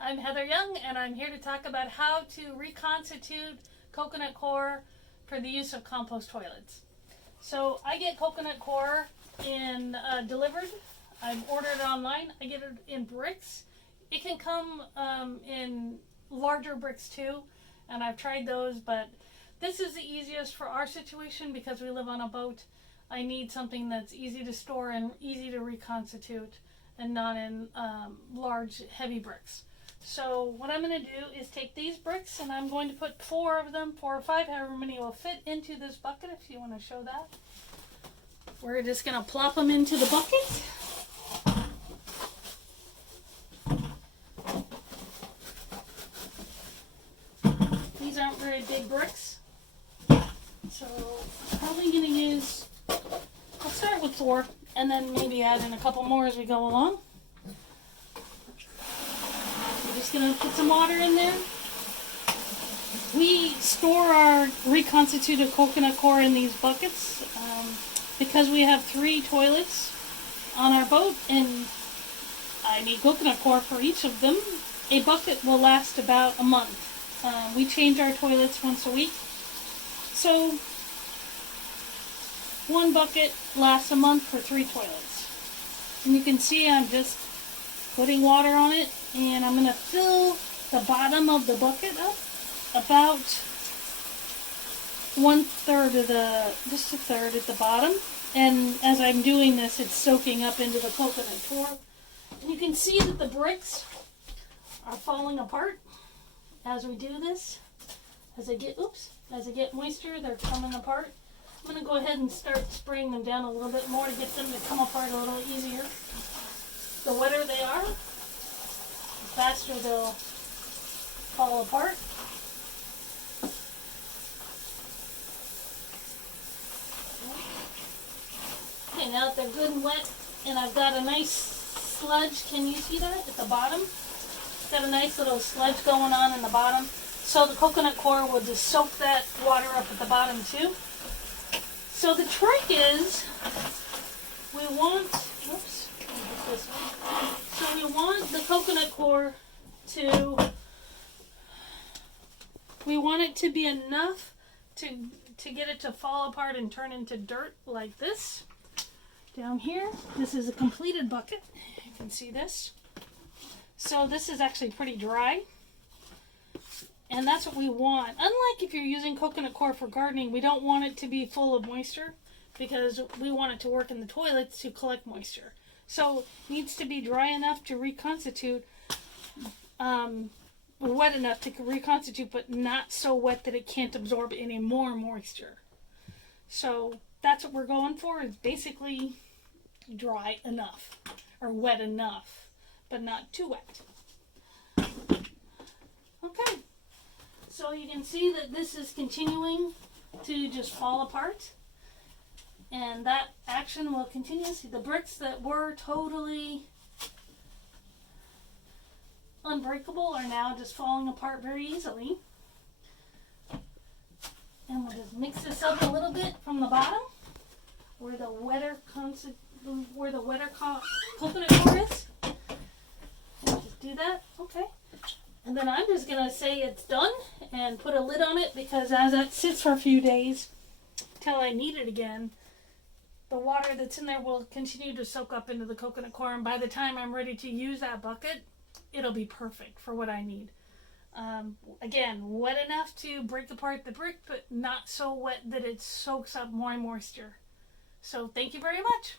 I'm Heather Young, and I'm here to talk about how to reconstitute coconut coir for the use of compost toilets. So I get coconut coir in delivered. I've ordered it online. I get it in bricks. It can come in larger bricks too, and I've tried those, but this is the easiest for our situation because we live on a boat. I need something that's easy to store and easy to reconstitute and not in large heavy bricks. So what I'm going to do is take these bricks and I'm going to put 4 of them, 4 or 5, however many will fit into this bucket, if you want to show that. We're just going to plop them into the bucket. These aren't very big bricks. So I'm probably going to use, I'll start with 4 and then maybe add in a couple more as we go along. Just gonna put some water in there. We store our reconstituted coconut coir in these buckets because we have 3 toilets on our boat and I need coconut coir for each of them. A bucket will last about a month. We change our toilets once a week, so 1 bucket lasts a month for 3 toilets. And you can see I'm just putting water on it, and I'm going to fill the bottom of the bucket up about 1/3 of just a third at the bottom. And as I'm doing this, it's soaking up into the coconut coir. And you can see that the bricks are falling apart as we do this. As I get moisture, they're coming apart. I'm going to go ahead and start spraying them down a little bit more to get them to come apart a little easier. The wetter they are, the faster they'll fall apart. Okay, now that they're good and wet, and I've got a nice sludge, can you see that at the bottom? Got a nice little sludge going on in the bottom. So the coconut coir will just soak that water up at the bottom too. So the trick is, we want the coconut coir we want it to be enough to get it to fall apart and turn into dirt like this. Down here, this is a completed bucket. You can see this. So this is actually pretty dry. And that's what we want. Unlike if you're using coconut coir for gardening, we don't want it to be full of moisture because we want it to work in the toilets to collect moisture. So it needs to be dry enough to reconstitute, wet enough to reconstitute, but not so wet that it can't absorb any more moisture. So that's what we're going for, is basically dry enough or wet enough, but not too wet. Okay. So you can see that this is continuing to just fall apart, and that action will continue. See, the bricks that were totally unbreakable are now just falling apart very easily. And we'll just mix this up a little bit from the bottom where the wetter coconut coir is. And just do that. Okay. And then I'm just going to say it's done and put a lid on it, because as that sits for a few days till I need it again, the water that's in there will continue to soak up into the coconut coir, and by the time I'm ready to use that bucket, it'll be perfect for what I need. Again, wet enough to break apart the brick, but not so wet that it soaks up more moisture. So thank you very much.